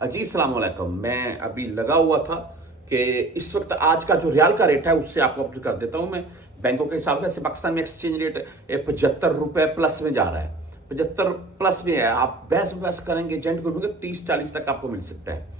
जी अस्सलाम वालेकुम। मैं अभी लगा हुआ था कि इस वक्त आज का जो रियाल का रेट है उससे आपको अपडेट कर देता हूं मैं बैंकों के हिसाब से। ऐसे पाकिस्तान में एक्सचेंज रेट 75 रुपए प्लस में जा रहा है, 75 प्लस में है। आप बहस बहस करेंगे जेंट घूमेंगे 30-40 तक आपको मिल सकता है।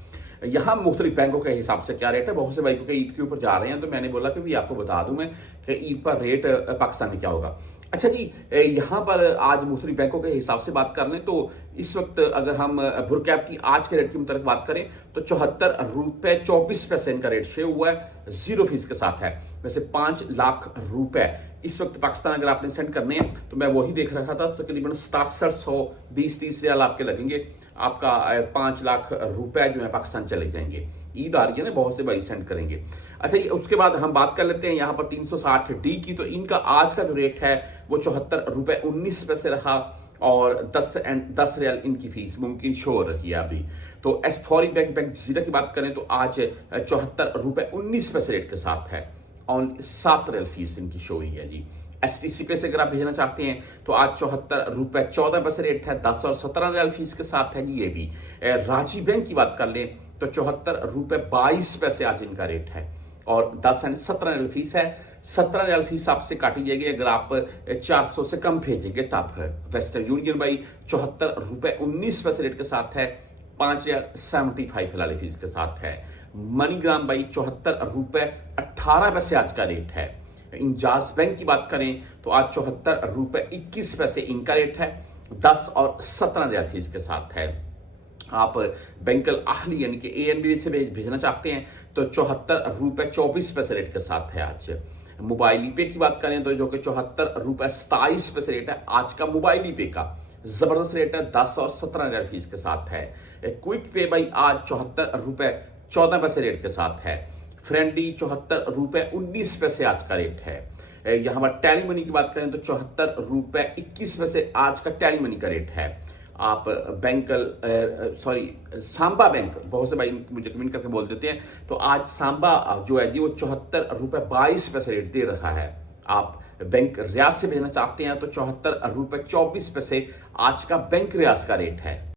यहाँ मुख्तलिफ बैंकों के हिसाब से क्या रेट है। बहुत से भाई क्योंकि ईद के ऊपर जा रहे हैं तो मैंने बोला कि भी आपको बता दूं मैं कि ईद पर रेट पाकिस्तान में क्या होगा। अच्छा जी, यहाँ पर आज मुख्तलिफ बैंकों के हिसाब से बात कर लें तो इस वक्त अगर हम भुरकैब की आज के रेट की मुताबिक बात करें तो 74 रुपए 24 पैसे इनका रेट शेयर हुआ है, 0 फीस के साथ है। वैसे 5 लाख रुपए इस वक्त पाकिस्तान अगर आपने सेंड करने हैं तो मैं वही देख रखा था, तो तकरीबन 6720-30 रियाल आपके लगेंगे। आपका 5 लाख रुपए जो है पाकिस्तान चले जाएंगे। ईद आ रही है ना, बहुत से भाई सेंड करेंगे। अच्छा, ये उसके बाद हम बात कर लेते हैं यहाँ पर 360D की। तो इनका आज का जो रेट है वो 74 रुपए 19 पैसे रहा और 10 रियाल इनकी फीस मुमकिन शो हो रही है अभी। तो एसफॉरी बैंक जीरा की बात करें तो आज 74 रुपए 19 पैसे रेट के साथ है और 7 रियाल फीस इनकी शो हुई है जी। STC पे से अगर आप भेजना चाहते हैं तो आज 74 रुपए 14 पैसे रेट है, 10 और 17 रियाल फीस के साथ है जी। ये भी राजी बैंक की बात कर लें तो 74 रुपए 22 पैसे आज इनका रेट है और 10 एंड 17 रियाल फीस है। 17 रियाल फीस आपसे काटी जाएगी अगर आप 400 से कम भेजेंगे तब है। वेस्टर्न यूनियन भाई 74 रुपए 19 पैसे रेट के साथ है, 5 रियाल 75 फिलहाल फीस के साथ है। मनीग्राम भाई 74 रुपए 18 पैसे आज का रेट है। इंजाज बैंक की बात करें तो आज 74 रुपए 21 पैसे इनका रेट है, 10 और 17 रियाल फीस के साथ है। आप बैंकल आहली यानी कि ANB से भेजना चाहते हैं तो 74 रुपए 24 पैसे रेट के साथ है आज। मोबाइल पे की बात करें तो जो कि 74 रुपए 27 पैसे रेट है आज का मोबाइल पे का, जबरदस्त रेट है, 10 और 17 रियाल फीस के साथ है। क्विक पे भाई आज 74 रुपए 14 पैसे रेट के साथ है। फ्रेंडी 74 रुपए 19 पैसे आज का रेट है। यहाँ पर टैली मनी की बात करें तो 74 रुपए 21 पैसे आज का टैली मनी का रेट है। आप सांबा बैंक, बहुत से भाई मुझे कमेंट करके बोल देते हैं, तो आज सांबा जो है जी वो 74 रुपए 22 पैसे रेट दे रखा है। आप बैंक रियाज से भेजना चाहते हैं तो 74 रुपए 24 पैसे आज का बैंक रियाज का रेट है।